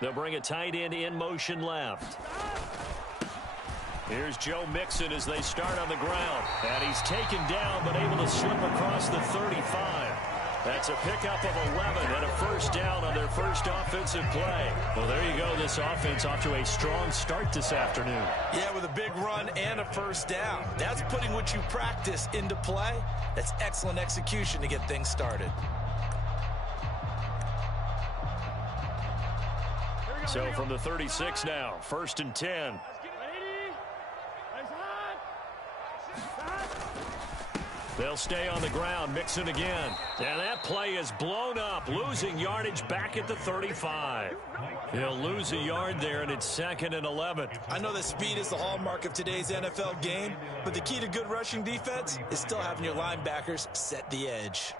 They'll bring a tight end in motion left. Here's Joe Mixon as they start on the ground. And he's taken down but able to slip across the 35. That's a pickup of 11 and a first down on their first offensive play. Well, there you go. This offense off to a strong start this afternoon. Yeah, with a big run and a first down. That's putting what you practice into play. That's excellent execution to get things started. So from the 36 now, 1st and 10. They'll stay on the ground, Mixon again. And that play is blown up, losing yardage back at the 35. He'll lose a yard there, and it's 2nd and 11. I know that speed is the hallmark of today's NFL game, but the key to good rushing defense is still having your linebackers set the edge.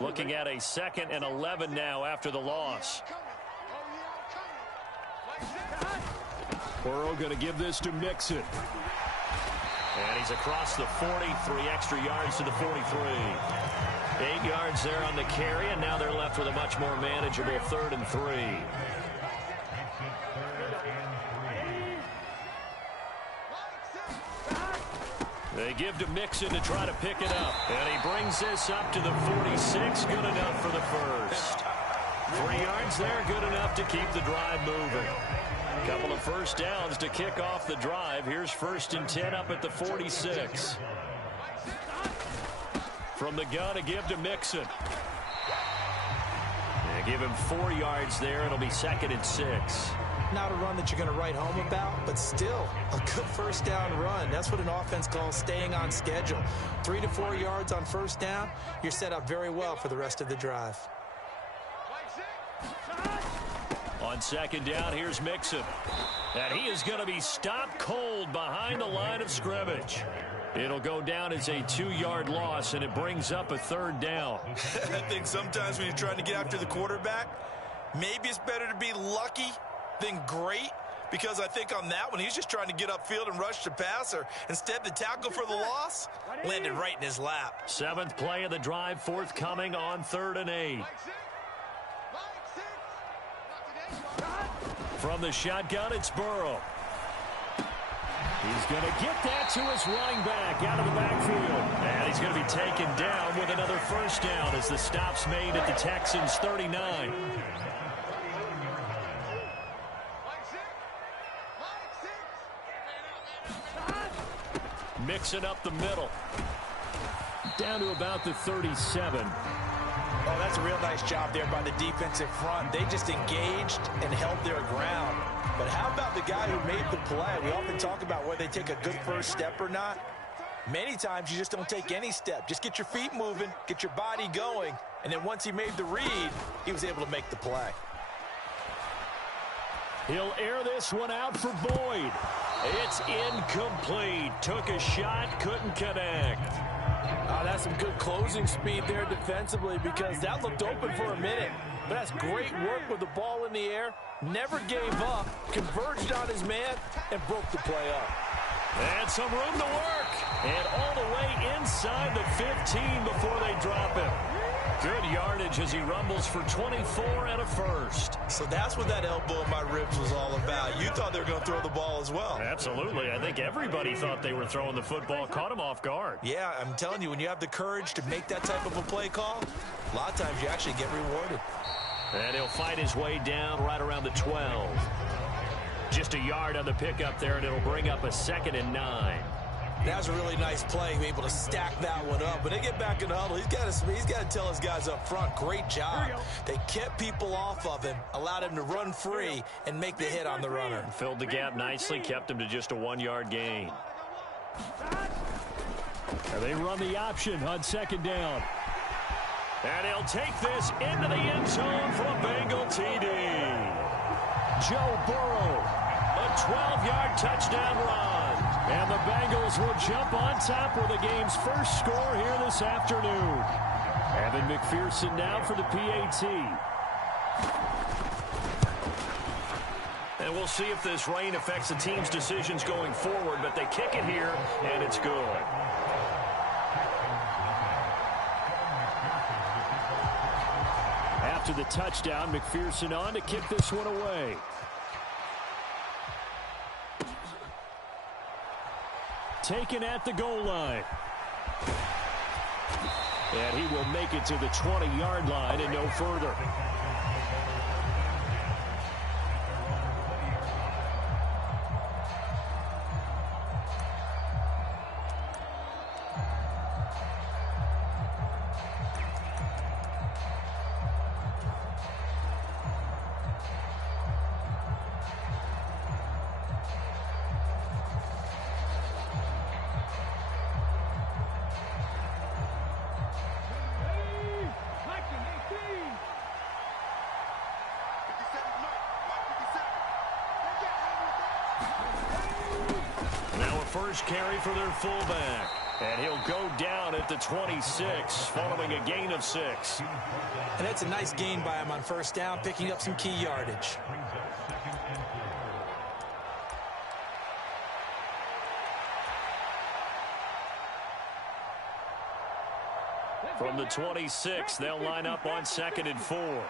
Looking at a 2nd and 11 now after the loss. Burrow going to give this to Mixon. And he's across the 40, 3 extra yards to the 43. 8 yards there on the carry, and now they're left with a much more manageable 3rd and 3. They give to Mixon to try to pick it up. And he brings this up to the 46. Good enough for the first. 3 yards there, good enough to keep the drive moving. Couple of first downs to kick off the drive. Here's 1st and 10 up at the 46. From the gun, a give to Mixon. They give him 4 yards there. It'll be 2nd and 6. Not a run that you're going to write home about, but still a good first down run. That's what an offense calls staying on schedule. 3 to 4 yards on first down. You're set up very well for the rest of the drive. On 2nd down, here's Mixon. And he is going to be stopped cold behind the line of scrimmage. It'll go down as a 2-yard loss, and it brings up a 3rd down. I think sometimes when you're trying to get after the quarterback, maybe it's better to be lucky than great, because I think on that one, he's just trying to get upfield and rush the passer. Instead, the tackle for the loss landed right in his lap. 7th play of the drive, forthcoming on 3rd and 8. From the shotgun, it's Burrow. He's going to get that to his running back out of the backfield. And he's going to be taken down with another first down as the stop's made at the Texans' 39. Mixing up the middle. Down to about the 37. Oh, that's a real nice job there by the defensive front. They just engaged and held their ground. But how about the guy who made the play? We often talk about whether they take a good first step or not. Many times you just don't take any step. Just get your feet moving, get your body going, and then once he made the read, he was able to make the play. He'll air this one out for Boyd. It's incomplete. Took a shot, couldn't connect. That's some good closing speed there defensively, because that looked open for a minute. But that's great work with the ball in the air. Never gave up, converged on his man, and broke the play up. And some room to work. And all the way inside the 15 before they drop him. Good yardage as he rumbles for 24 and a first. So that's what that elbow in my ribs was all about. You thought they were going to throw the ball as well. Absolutely. I think everybody thought they were throwing the football. Caught him off guard. Yeah, I'm telling you, when you have the courage to make that type of a play call, a lot of times you actually get rewarded. And he'll fight his way down right around the 12. Just a yard on the pickup there, and it'll bring up a 2nd and 9. That was a really nice play, able to stack that one up. When they get back in the huddle, he's got to tell his guys up front, great job. They kept people off of him, allowed him to run free and make the hit on the runner. Filled the gap nicely, kept him to just a 1-yard gain. And they run the option on 2nd down. And he'll take this into the end zone for a Bengal TD. Joe Burrow, a 12-yard touchdown run. And the Bengals will jump on top with the game's first score here this afternoon. Evan McPherson now for the PAT. And we'll see if this rain affects the team's decisions going forward, but they kick it here, and it's good. after the touchdown. McPherson on to kick this one away. Taken at the goal line. And he will make it to the 20-yard line and no further. First carry for their fullback. And he'll go down at the 26 following a gain of 6. And that's a nice gain by him on first down, picking up some key yardage. From the 26, they'll line up on 2nd and 4.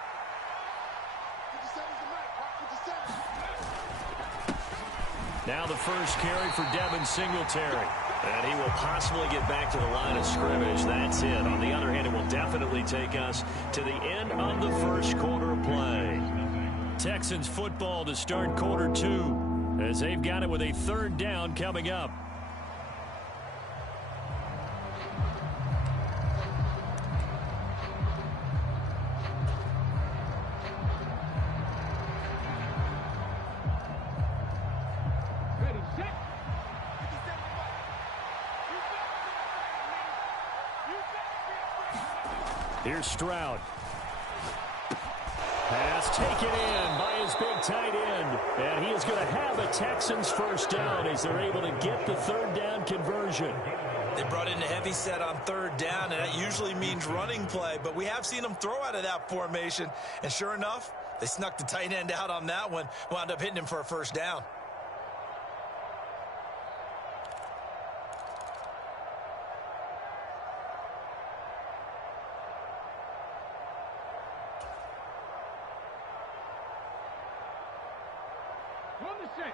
Now the first carry for Devin Singletary. And he will possibly get back to the line of scrimmage. That's it. On the other hand, it will definitely take us to the end of the first quarter of play. Texans football to start quarter 2 as they've got it with a 3rd down coming up. Here's Stroud. Pass taken in by his big tight end. And he is going to have a Texans first down as they're able to get the 3rd down conversion. They brought in a heavy set on 3rd down, and that usually means running play. But we have seen them throw out of that formation. And sure enough, they snuck the tight end out on that one. Wound up hitting him for a first down.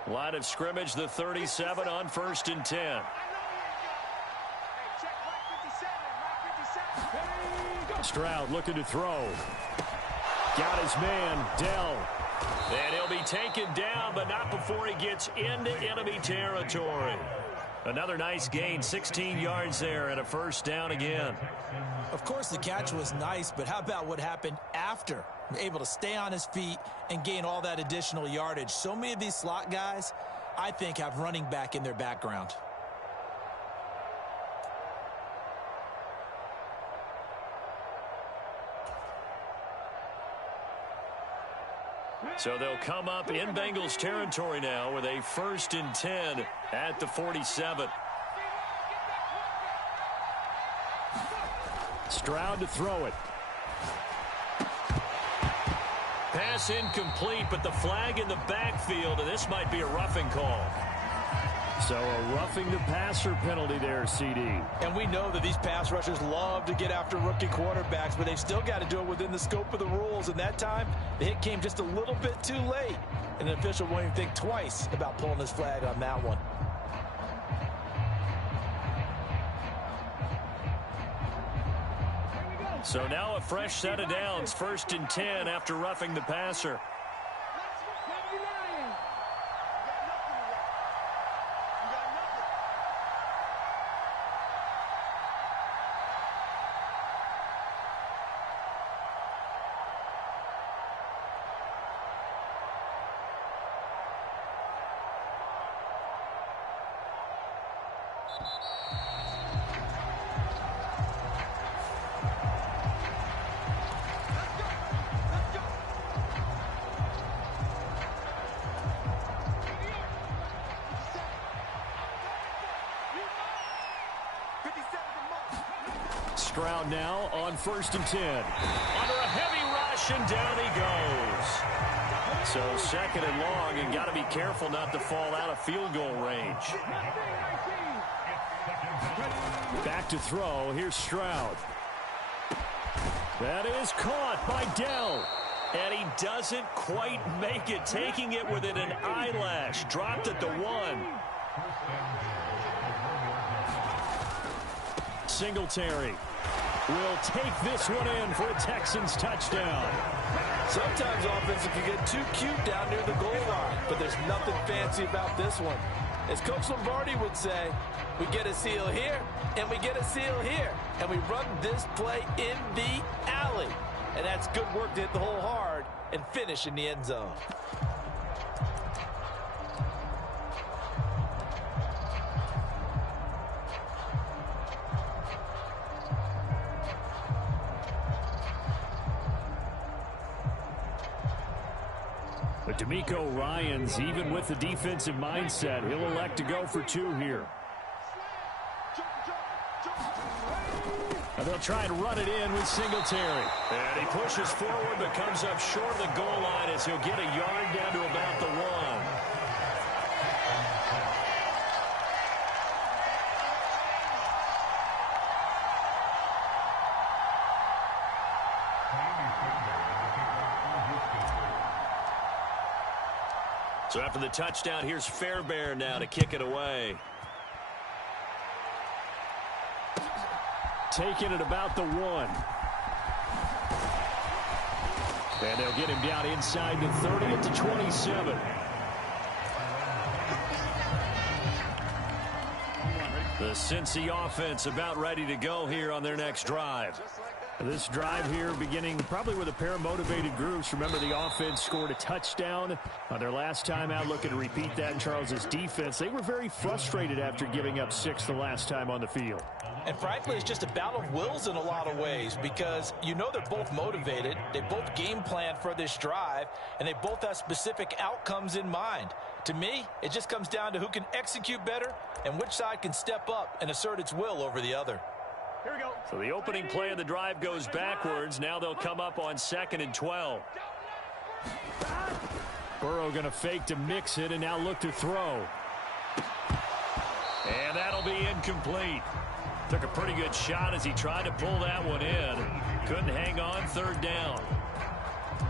Line of scrimmage, the 37 on 1st and 10. Stroud looking to throw. Got his man, Dell. And he'll be taken down, but not before he gets into enemy territory. Another nice gain, 16 yards there, and a first down again. Of course, the catch was nice, but how about what happened after? Able to stay on his feet and gain all that additional yardage. So many of these slot guys, I think, have running back in their background. So they'll come up in Bengals territory now with a 1st and 10 at the 47. Stroud to throw it. Pass incomplete, but the flag in the backfield, and this might be a roughing call. So a roughing the passer penalty there, CD. And we know that these pass rushers love to get after rookie quarterbacks, but they've still got to do it within the scope of the rules. And that time, the hit came just a little bit too late. And an official won't even think twice about pulling his flag on that one. So now a fresh set of downs, 1st and 10 after roughing the passer. Stroud now on 1st and 10. Under a heavy rush, and down he goes. So 2nd and long, and got to be careful not to fall out of field goal range. Back to throw. Here's Stroud. That is caught by Dell. And he doesn't quite make it, taking it within an eyelash. Dropped at the 1. Singletary will take this one in for a Texans touchdown. Sometimes offense can get too cute down near the goal line, but there's nothing fancy about this one. As Coach Lombardi would say, we get a seal here, and we get a seal here, and we run this play in the alley. And that's good work to hit the hole hard and finish in the end zone. But D'Amico Ryans, even with the defensive mindset, he'll elect to go for 2 here. And they'll try and run it in with Singletary. And he pushes forward but comes up short of the goal line as he'll get a yard down to about the 1. So after the touchdown, here's Fairbairn now to kick it away. Taking it about the 1. And they'll get him down inside the 30 at the 27. The Cincy offense about ready to go here on their next drive. This drive here beginning probably with a pair of motivated groups. Remember, the offense scored a touchdown on their last time out. Looking to repeat that in Charles's defense. They were very frustrated after giving up 6 the last time on the field. And frankly, it's just a battle of wills in a lot of ways because you know they're both motivated. They both game plan for this drive, and they both have specific outcomes in mind. To me, it just comes down to who can execute better and which side can step up and assert its will over the other. Here we go. So the opening play of the drive goes backwards. Now they'll come up on 2nd and 12. Burrow going to fake to mix it and now look to throw. And that'll be incomplete. Took a pretty good shot as he tried to pull that one in. Couldn't hang on 3rd down.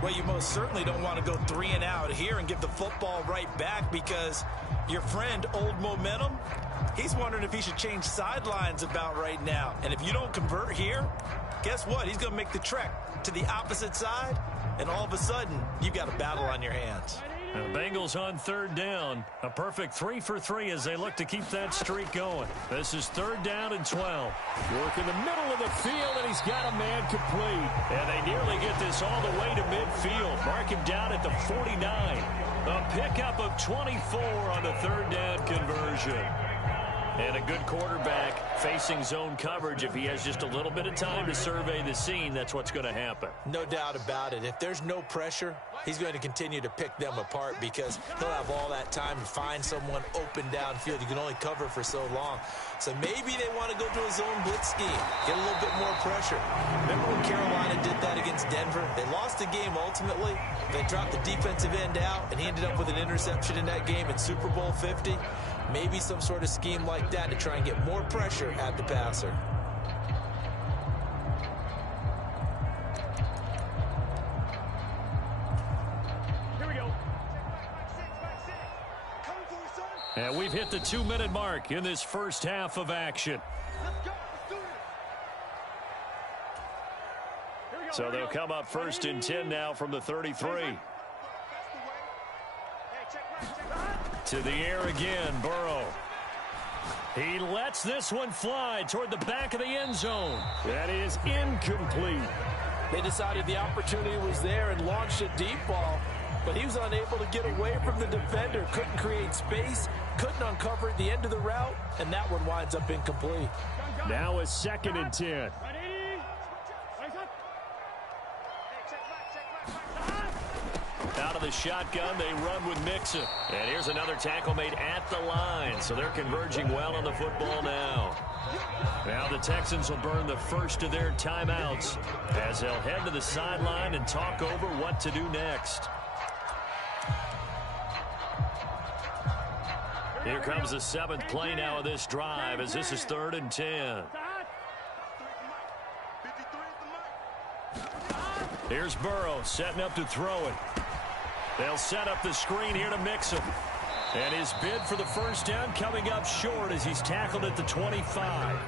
Well, you most certainly don't want to go 3 and out here and give the football right back because your friend, Old Momentum, he's wondering if he should change sidelines about right now. And if you don't convert here, guess what? He's going to make the trek to the opposite side, and all of a sudden, you've got a battle on your hands. And the Bengals on 3rd down. A perfect 3 for 3 as they look to keep that streak going. This is 3rd down and 12. Work in the middle of the field, and he's got a man complete. And they nearly get this all the way to midfield. Mark him down at the 49. A pickup of 24 on the 3rd down conversion. And a good quarterback facing zone coverage. If he has just a little bit of time to survey the scene, that's what's going to happen. No doubt about it. If there's no pressure, he's going to continue to pick them apart because he'll have all that time to find someone open downfield. You can only cover for so long. So maybe they want to go to a zone blitz scheme, get a little bit more pressure. Remember when Carolina did that against Denver? They lost the game ultimately. They dropped the defensive end out, and he ended up with an interception in that game in Super Bowl 50. Maybe some sort of scheme like that to try and get more pressure at the passer. Here we go. And we've hit the 2-minute mark in this first half of action. So they'll come up 1st and 10 now from the 33. To the air again, Burrow. He lets this one fly toward the back of the end zone. That is incomplete. They decided the opportunity was there and launched a deep ball, but he was unable to get away from the defender, couldn't create space, couldn't uncover at the end of the route, and that one winds up incomplete. Now a 2nd and 10. Out of the shotgun, they run with Mixon. And here's another tackle made at the line. So they're converging well on the football now. Now the Texans will burn the first of their timeouts as they'll head to the sideline and talk over what to do next. Here comes the 7th play now of this drive as this is 3rd and 10. Here's Burrow setting up to throw it. They'll set up the screen here to Mixon. And his bid for the first down coming up short as he's tackled at the 25.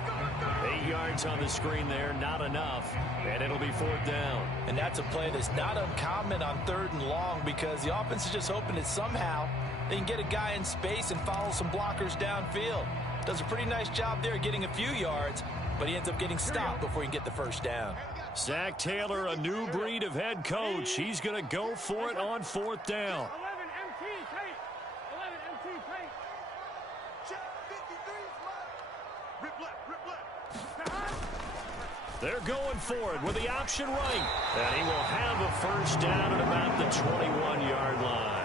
8 yards on the screen there, not enough. And it'll be 4th down. And that's a play that's not uncommon on 3rd and long because the offense is just hoping that somehow they can get a guy in space and follow some blockers downfield. Does a pretty nice job there getting a few yards, but he ends up getting stopped before he can get the first down. Zach Taylor, a new breed of head coach. He's going to go for it on 4th down. They're going for it with the option right. And he will have a first down at about the 21-yard line.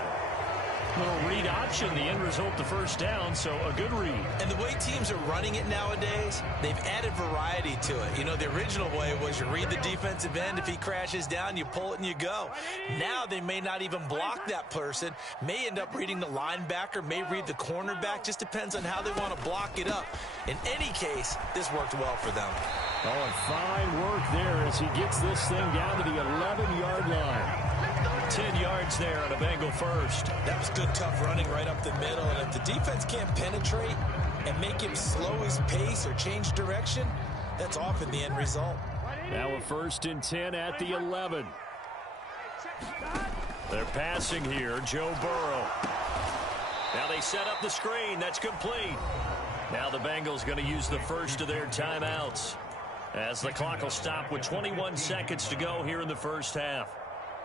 Little read option, the end result, the first down, so a good read. And the way teams are running it nowadays, they've added variety to it. You know, the original way was you read the defensive end. If he crashes down, you pull it and you go. Now they may not even block that person, may end up reading the linebacker, may read the cornerback. Just depends on how they want to block it up. In any case, this worked well for them. Oh, and fine work there as he gets this thing down to the 11-yard line. 10 yards there on a Bengal first. That was good, tough running right up the middle. And if the defense can't penetrate and make him slow his pace or change direction, that's often the end result. Now a 1st and 10 at the 11. They're passing here, Joe Burrow. Now they set up the screen. That's complete. Now the Bengals going to use the first of their timeouts as the clock will stop with 21 seconds to go here in the first half.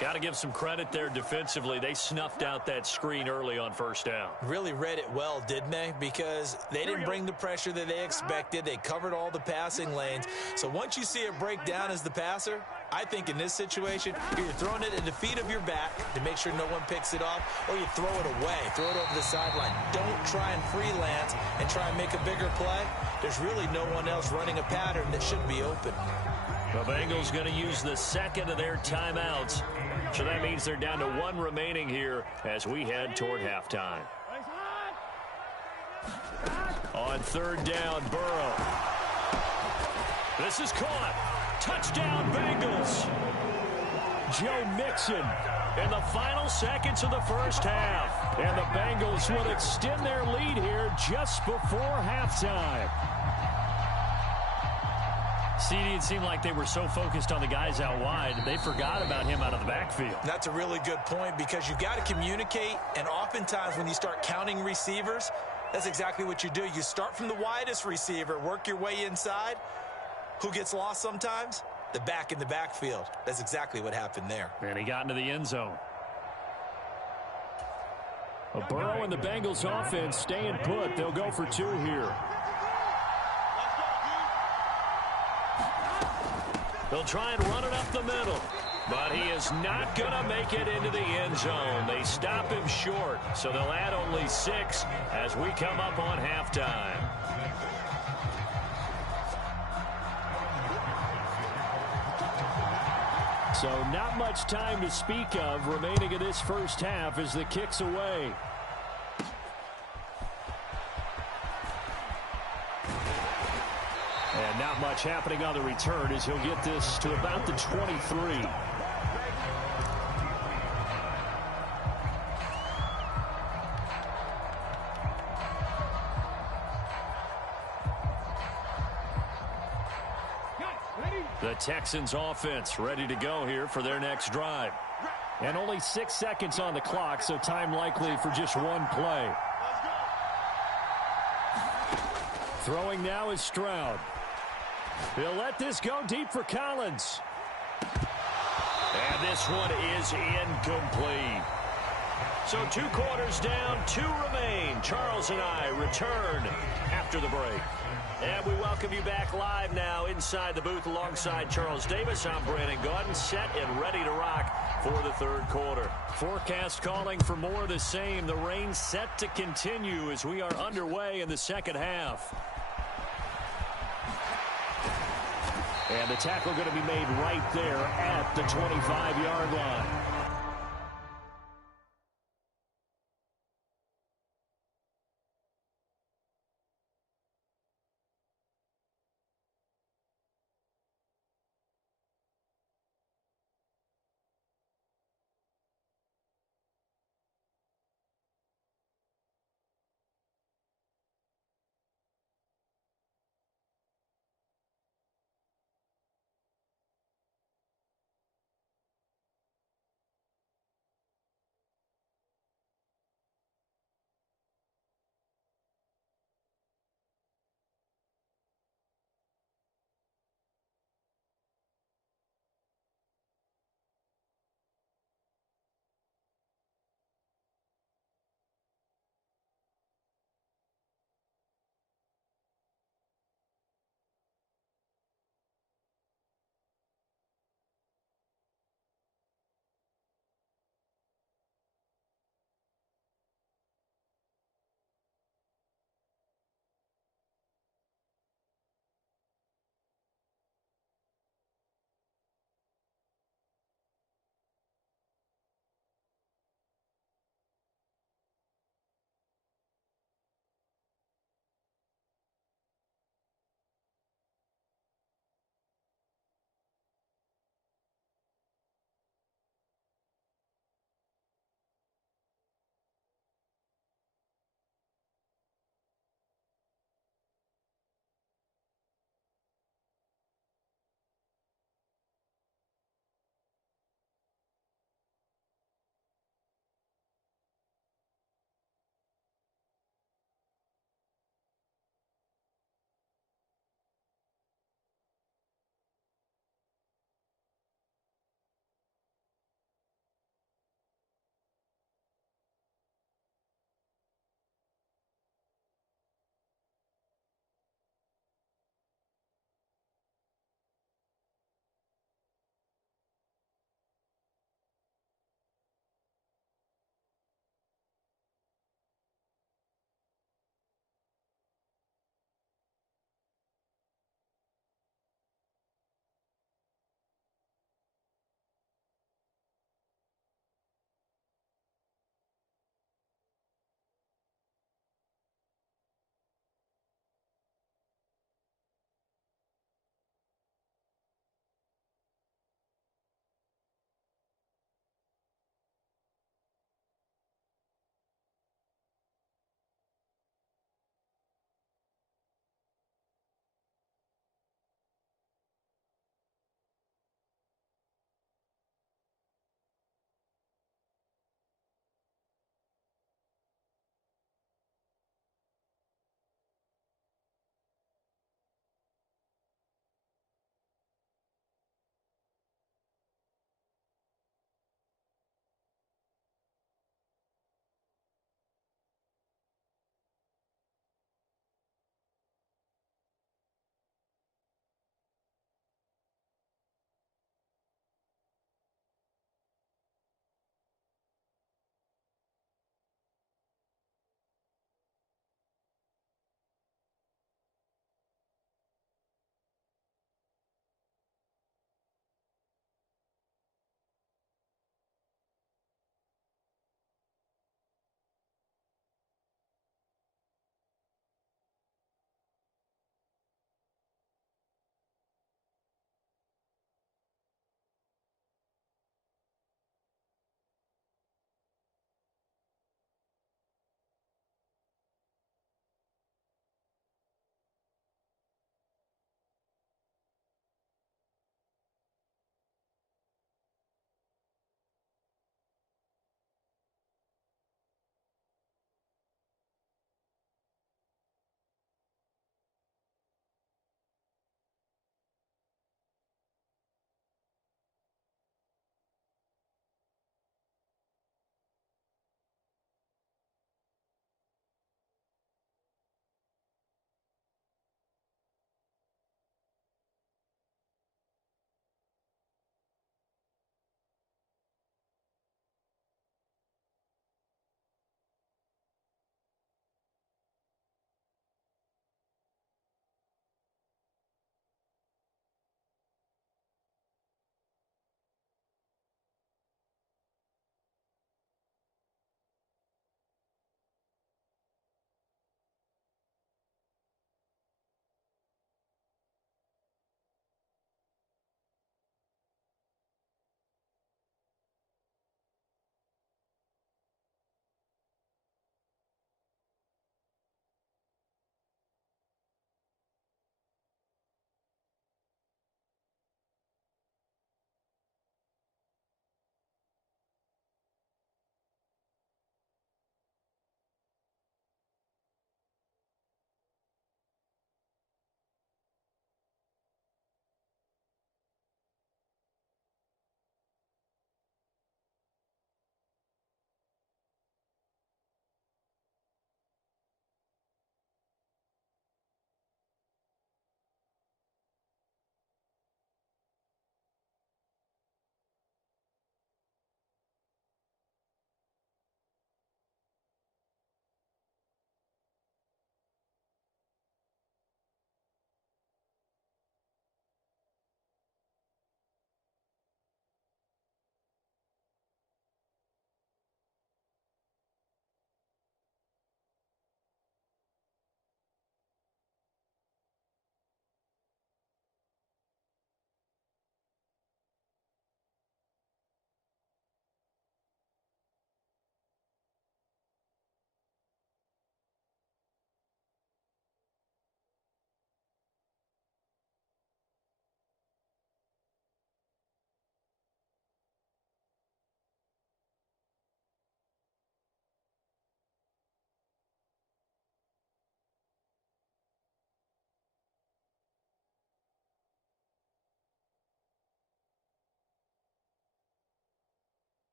Got to give some credit there defensively. They snuffed out that screen early on first down. Really read it well, didn't they? Because they didn't bring the pressure that they expected. They covered all the passing lanes. So once you see it break down as the passer, I think in this situation, you're throwing it at the feet of your back to make sure no one picks it off, or you throw it away, throw it over the sideline. Don't try and freelance and try and make a bigger play. There's really no one else running a pattern that should be open. The Bengals going to use the second of their timeouts. So that means they're down to 1 remaining here as we head toward halftime. On 3rd down, Burrow. This is caught. Touchdown, Bengals. Joe Mixon in the final seconds of the first half. And the Bengals will extend their lead here just before halftime. CD, it seemed like they were so focused on the guys out wide, they forgot about him out of the backfield. That's a really good point because you've got to communicate, and oftentimes when you start counting receivers, that's exactly what you do. You start from the widest receiver, work your way inside. Who gets lost sometimes? The back in the backfield. That's exactly what happened there. And he got into the end zone. Burrow and the Bengals offense staying put. They'll go for 2 here. They'll try and run it up the middle, but he is not going to make it into the end zone. They stop him short, so they'll add only 6 as we come up on halftime. So not much time to speak of remaining in this first half as the kick's away. And not much happening on the return as he'll get this to about the 23. The Texans offense ready to go here for their next drive. And only 6 seconds on the clock, so time likely for just 1 play. Throwing now is Stroud. He'll let this go deep for Collins. And this one is incomplete. So 2 quarters down, 2 remain. Charles and I return after the break. And we welcome you back live now inside the booth alongside Charles Davis. I'm Brandon Gaudin, set and ready to rock for the 3rd quarter. Forecast calling for more of the same. The rain set to continue as we are underway in the second half. And the tackle going to be made right there at the 25-yard line.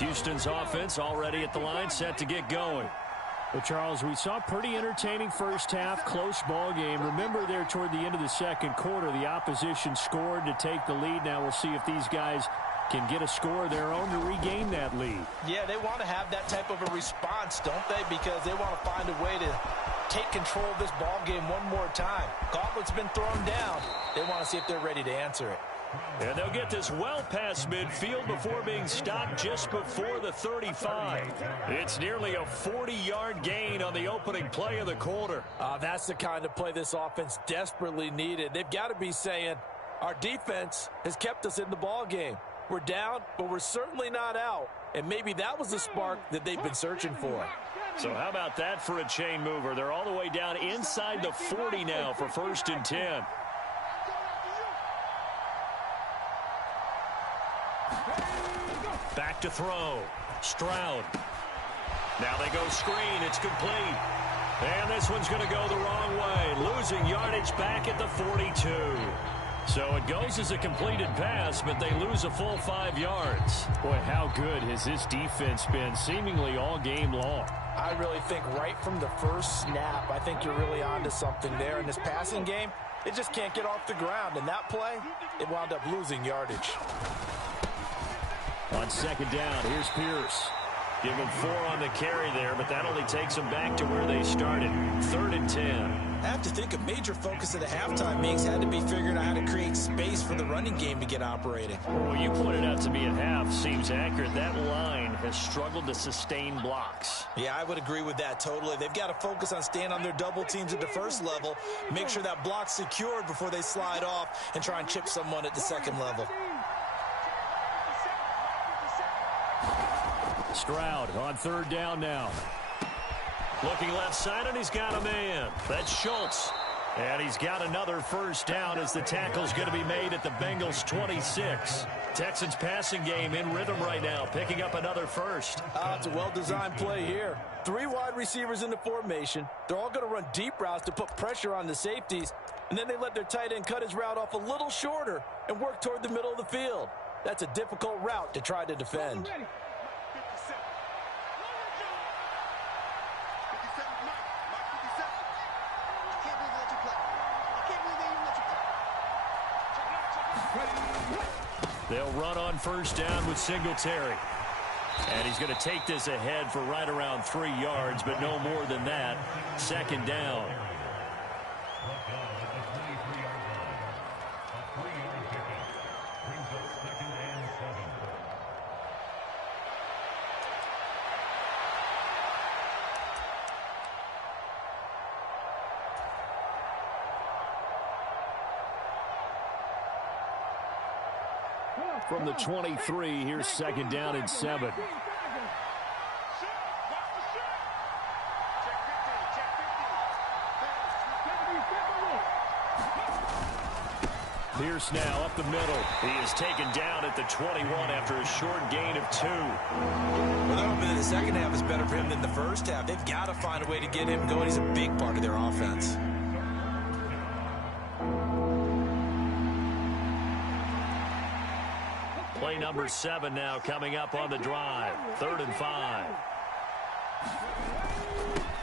Houston's offense already at the line, set to get going. Well, Charles, we saw a pretty entertaining first half, close ball game. Remember there toward the end of the second quarter, the opposition scored to take the lead. Now we'll see if these guys can get a score of their own to regain that lead. Yeah, they want to have that type of a response, don't they? Because they want to find a way to take control of this ball game one more time. Gauntlet's been thrown down. They want to see if they're ready to answer it. And they'll get this well past midfield before being stopped just before the 35. It's nearly a 40-yard gain on the opening play of the quarter. That's the kind of play this offense desperately needed. They've got to be saying, our defense has kept us in the ball game. We're down, but we're certainly not out. And maybe that was the spark that they've been searching for. So how about that for a chain mover? They're all the way down inside the 40 now for 1st and 10. Back to throw. Stroud. Now they go screen. It's complete. And this one's going to go the wrong way. Losing yardage back at the 42. So it goes as a completed pass, but they lose a full 5 yards. Boy, how good has this defense been seemingly all game long? I really think right from the first snap, I think you're really onto something there. In this passing game, they just can't get off the ground. And that play, it wound up losing yardage. On 2nd down, here's Pierce. Give them 4 on the carry there, but that only takes them back to where they started. 3rd and 10. I have to think a major focus of the halftime meetings had to be figuring out how to create space for the running game to get operating. Well, you pointed out to me at half seems accurate. That line has struggled to sustain blocks. Yeah, I would agree with that totally. They've got to focus on staying on their double teams at the first level, make sure that block's secured before they slide off and try and chip someone at the second level. Stroud on 3rd down now. Looking left side, and he's got a man. That's Schultz. And he's got another 1st down as the tackle's going to be made at the Bengals' 26. Texans passing game in rhythm right now, picking up another 1st. It's a well-designed play here. 3 wide receivers in the formation. They're all going to run deep routes to put pressure on the safeties. And then they let their tight end cut his route off a little shorter and work toward the middle of the field. That's a difficult route to try to defend. They'll run on 1st down with Singletary. And he's going to take this ahead for right around 3 yards, but no more than that. 2nd down. From the 23, here's 2nd down and 7. Pierce now up the middle. He is taken down at the 21 after a short gain of 2. Well, they're hoping that the second half is better for him than the first half. They've got to find a way to get him going. He's a big part of their offense. Play number 7 now coming up on the drive. 3rd and 5.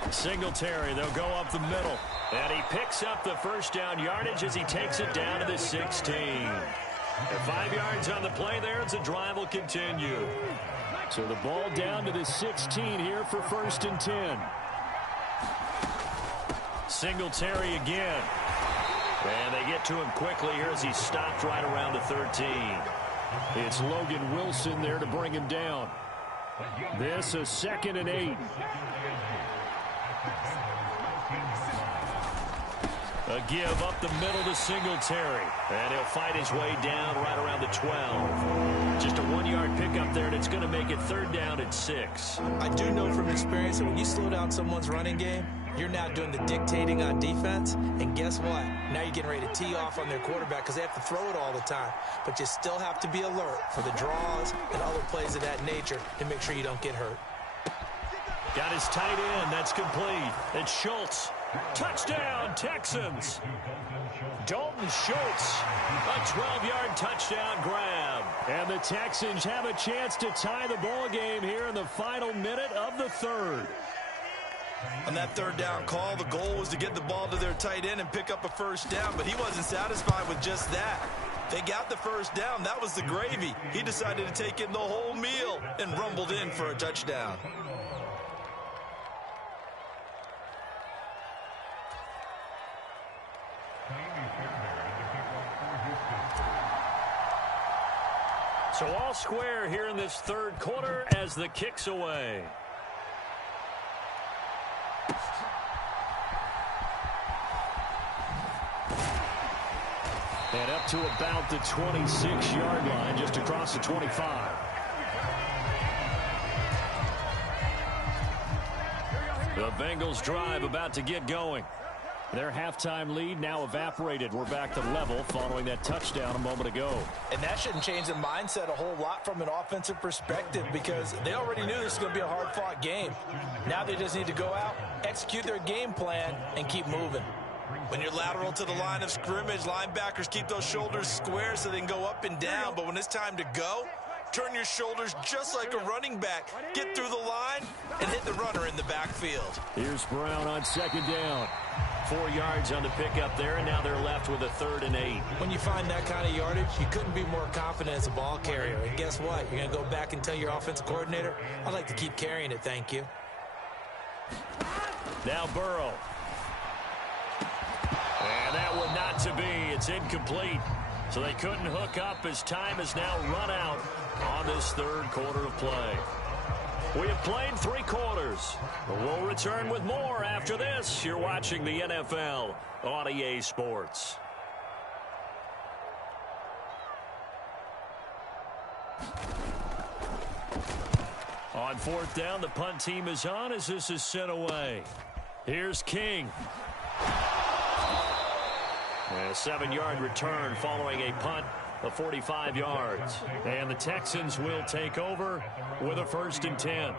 Singletary, they'll go up the middle. And he picks up the 1st down yardage as he takes it down to the 16. And 5 yards on the play there as the drive will continue. So the ball down to the 16 here for 1st and 10. Singletary again. And they get to him quickly here as he stopped right around the 13. It's Logan Wilson there to bring him down. This is 2nd and 8. A give up the middle to Singletary. And he'll fight his way down right around the 12. Just a 1-yard pickup there, and it's going to make it 3rd down and 6. I do know from experience that when you slow down someone's running game, you're now doing the dictating on defense. And guess what? Now you're getting ready to tee off on their quarterback because they have to throw it all the time. But you still have to be alert for the draws and other plays of that nature to make sure you don't get hurt. Got his tight end. That's complete. It's Schultz. Touchdown, Texans. Dalton Schultz. A 12-yard touchdown grab. And the Texans have a chance to tie the ball game here in the final minute of the third. On that third down call, the goal was to get the ball to their tight end and pick up a first down, but he wasn't satisfied with just that. They got the first down. That was the gravy. He decided to take in the whole meal and rumbled in for a touchdown. So all square here in this third quarter as the kick's away. And up to about the 26-yard line, just across the 25. The Bengals drive about to get going. Their halftime lead now evaporated. We're back to level following that touchdown a moment ago. And that shouldn't change the mindset a whole lot from an offensive perspective because they already knew this was going to be a hard-fought game. Now they just need to go out, execute their game plan, and keep moving. When you're lateral to the line of scrimmage, linebackers keep those shoulders square so they can go up and down. But when it's time to go, turn your shoulders just like a running back. Get through the line and hit the runner in the backfield. Here's Brown on second down. 4 yards on the pickup there, and now they're left with a 3rd and 8. When you find that kind of yardage, you couldn't be more confident as a ball carrier. And guess what? You're going to go back and tell your offensive coordinator, I'd like to keep carrying it, thank you. Now Burrow. And that one not to be. It's incomplete. So they couldn't hook up as time has now run out on this third quarter of play. We have played 3 quarters. We'll return with more after this. You're watching the NFL on EA Sports. On 4th down, the punt team is on as this is sent away. Here's King. A 7-yard return following a punt of 45 yards. And the Texans will take over with a 1st and 10.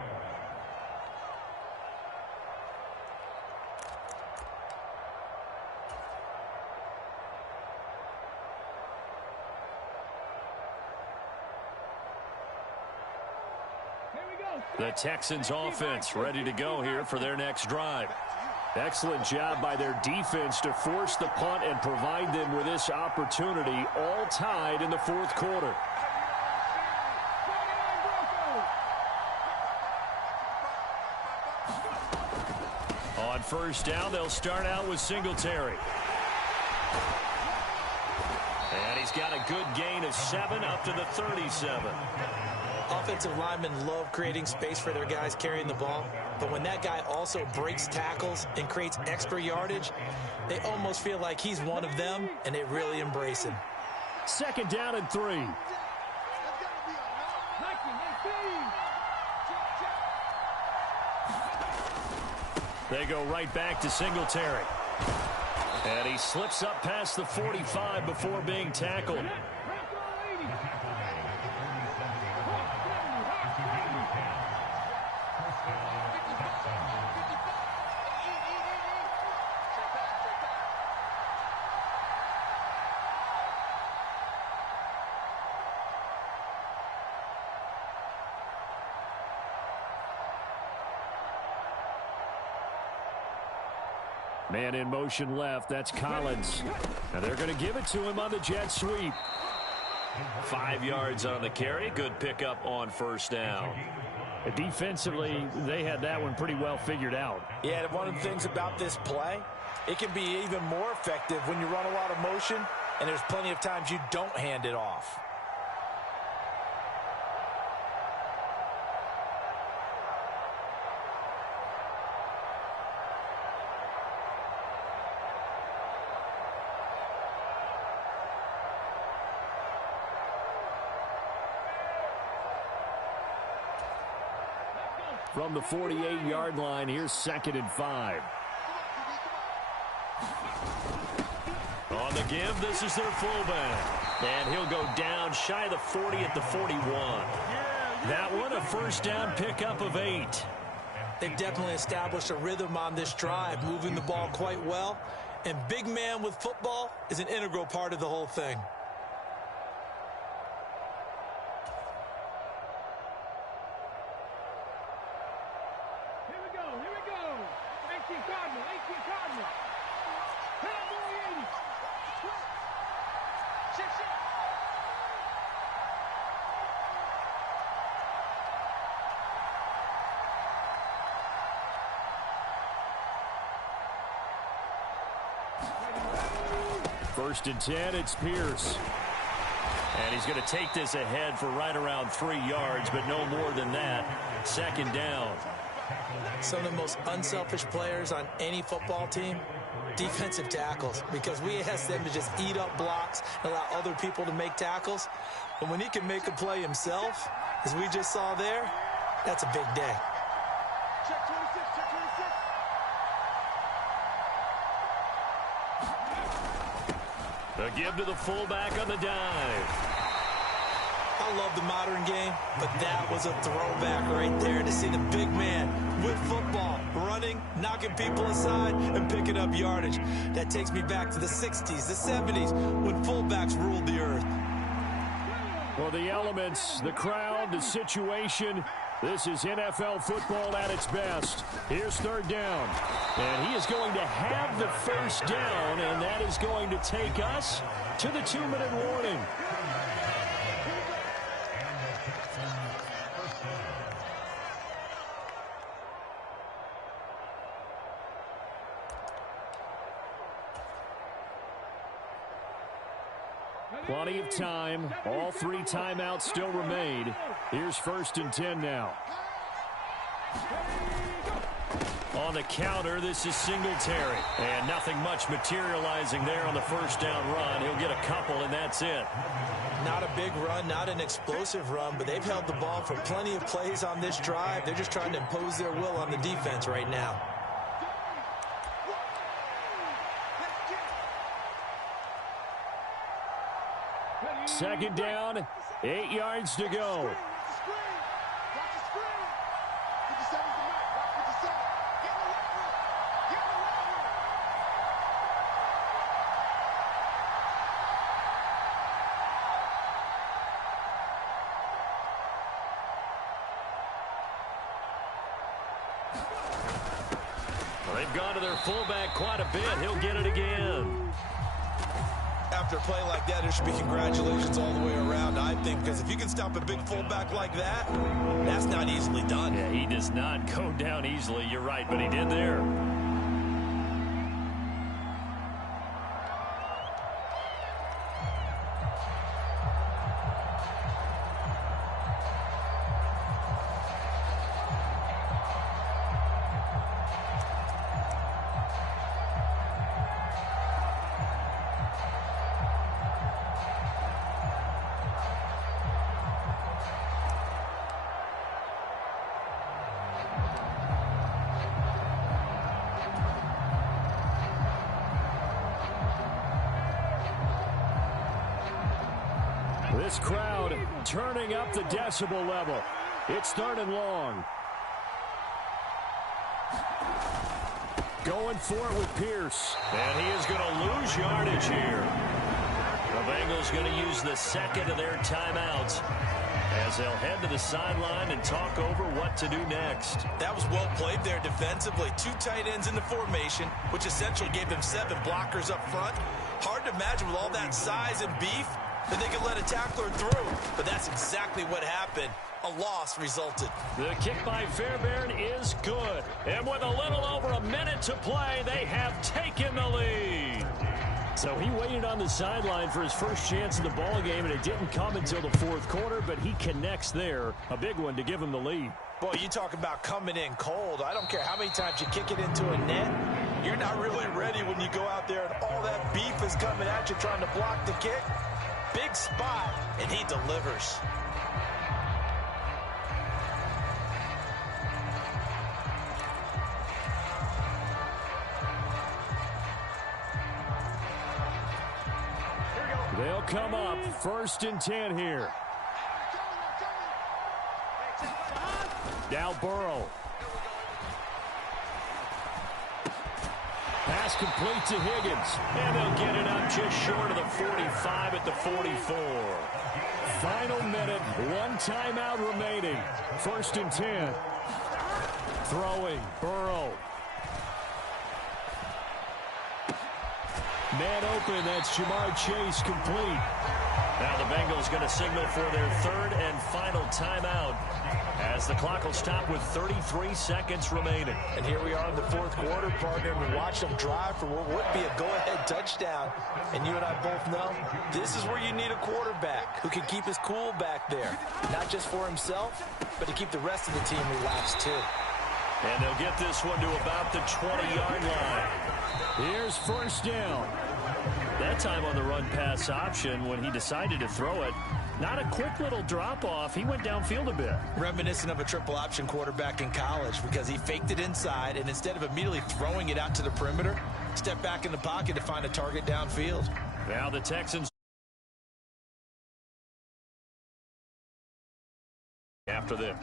The Texans offense ready to go here for their next drive. Excellent job by their defense to force the punt and provide them with this opportunity, all tied in the 4th quarter. On 1st down, they'll start out with Singletary. And he's got a good gain of 7 up to the 37. Offensive linemen love creating space for their guys carrying the ball, but when that guy also breaks tackles and creates extra yardage, they almost feel like he's one of them, and they really embrace him. 2nd down and 3. They go right back to Singletary. And he slips up past the 45 before being tackled. Man in motion left. That's Collins. Now they're going to give it to him on the jet sweep. 5 yards on the carry. Good pickup on 1st down. Defensively, they had that one pretty well figured out. Yeah, one of the things about this play, it can be even more effective when you run a lot of motion, and there's plenty of times you don't hand it off. From the 48-yard line, here's 2nd and 5. On the give, this is their fullback. And he'll go down shy of the 40 at the 41. That one, a 1st down pickup of 8. They've definitely established a rhythm on this drive, moving the ball quite well. And big man with football is an integral part of the whole thing. First and 10, it's Pierce. And he's going to take this ahead for right around 3 yards, but no more than that. Second down. Some of the most unselfish players on any football team, defensive tackles, because we ask them to just eat up blocks and allow other people to make tackles. And when he can make a play himself, as we just saw there, that's a big day. Check 26, check 26. A give to the fullback on the dive. I love the modern game, but that was a throwback right there to see the big man with football, running, knocking people aside, and picking up yardage. That takes me back to the 60s, the 70s, when fullbacks ruled the earth. Well, the elements, the crowd, the situation, this is NFL football at its best. Here's third down. And he is going to have the first down, and that is going to take us to the 2-minute warning. Plenty of time. All 3 timeouts still remain. Here's first and 10 now. On the counter, this is Singletary. And nothing much materializing there on the first down run. He'll get a couple, and that's it. Not a big run, not an explosive run, but they've held the ball for plenty of plays on this drive. They're just trying to impose their will on the defense right now. Second down, 8 yards to go. They've gone to their fullback quite a bit. He'll get it again. After a play like that, there should be congratulations all the way around, I think, because if you can stop a big fullback like that, that's not easily done. Yeah, he does not go down easily. You're right, but he did there. This crowd turning up the decibel level. It's third and long. Going for it with Pierce. And he is going to lose yardage here. The Bengals going to use the second of their timeouts as they'll head to the sideline and talk over what to do next. That was well played there defensively. 2 tight ends in the formation, which essentially gave them 7 blockers up front. Hard to imagine with all that size and beef that they could let a tackler through, but that's exactly what happened. A loss resulted. The kick by Fairbairn is good. And with a little over a minute to play, they have taken the lead. So he waited on the sideline for his first chance in the ball game, and it didn't come until the fourth quarter, but he connects there. A big one to give him the lead. Boy, you talk about coming in cold. I don't care how many times you kick it into a net. You're not really ready when you go out there and all that beef is coming at you trying to block the kick. Big spot, and he delivers. They'll come up first and 10 here. Now Burrow. Pass complete to Higgins. And they'll get it up just short of the 45 at the 44. Final minute, 1 timeout remaining. First and 10. Throwing, Burrow. Man open, that's Jamar Chase complete. Now the Bengals going to signal for their third and final timeout as the clock will stop with 33 seconds remaining. And here we are in the fourth quarter, partner, and we watch them drive for what would be a go-ahead touchdown. And you and I both know this is where you need a quarterback who can keep his cool back there, not just for himself, but to keep the rest of the team relaxed too. And they'll get this one to about the 20-yard line. Here's first down. That time on the run-pass option when he decided to throw it. Not a quick little drop-off. He went downfield a bit. Reminiscent of a triple-option quarterback in college because he faked it inside, and instead of immediately throwing it out to the perimeter, stepped back in the pocket to find a target downfield. Now the Texans after this.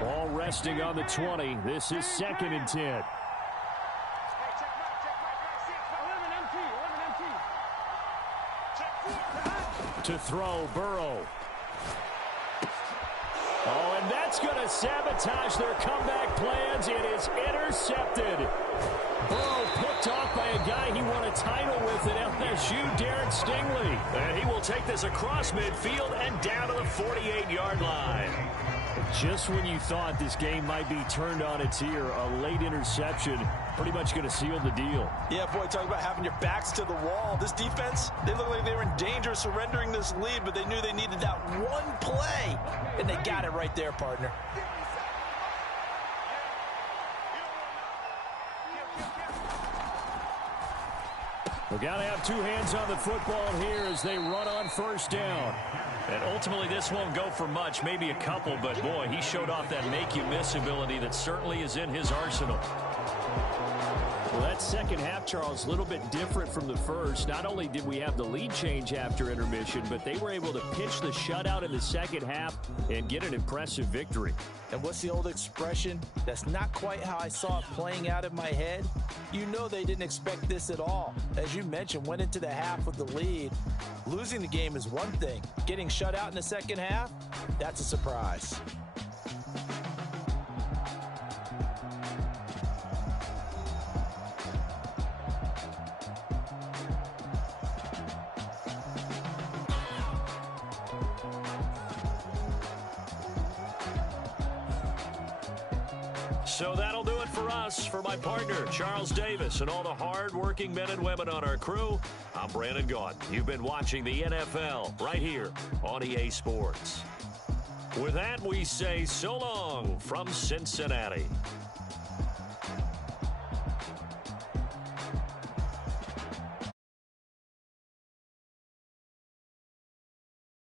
Ball resting on the 20. This is 2nd and 10. To throw, Burrow. Oh, and that's going to sabotage their comeback plans. It is intercepted. Burrow picked off by a guy he won a title with at LSU, Darren Stingley. And he will take this across midfield and down to the 48-yard line. Just when you thought this game might be turned on its ear, a late interception pretty much going to seal the deal. Yeah, boy, talk about having your backs to the wall. This defense, they look like they were in danger of surrendering this lead, but they knew they needed that one play, and they got it right there, partner. We've got to have two hands on the football here as they run on first down. And ultimately, this won't go for much, maybe a couple, but boy, he showed off that make-you-miss ability that certainly is in his arsenal. Well, that second half, Charles, a little bit different from the first. Not only did we have the lead change after intermission, but they were able to pitch the shutout in the second half and get an impressive victory. And what's the old expression? That's not quite how I saw it playing out in my head. You know they didn't expect this at all. As you mentioned, went into the half with the lead. Losing the game is one thing. Getting shut out in the second half, that's a surprise. So that'll do it for us. For my partner, Charles Davis, and all the hard-working men and women on our crew, I'm Brandon Gaudin. You've been watching the NFL right here on EA Sports. With that, we say so long from Cincinnati.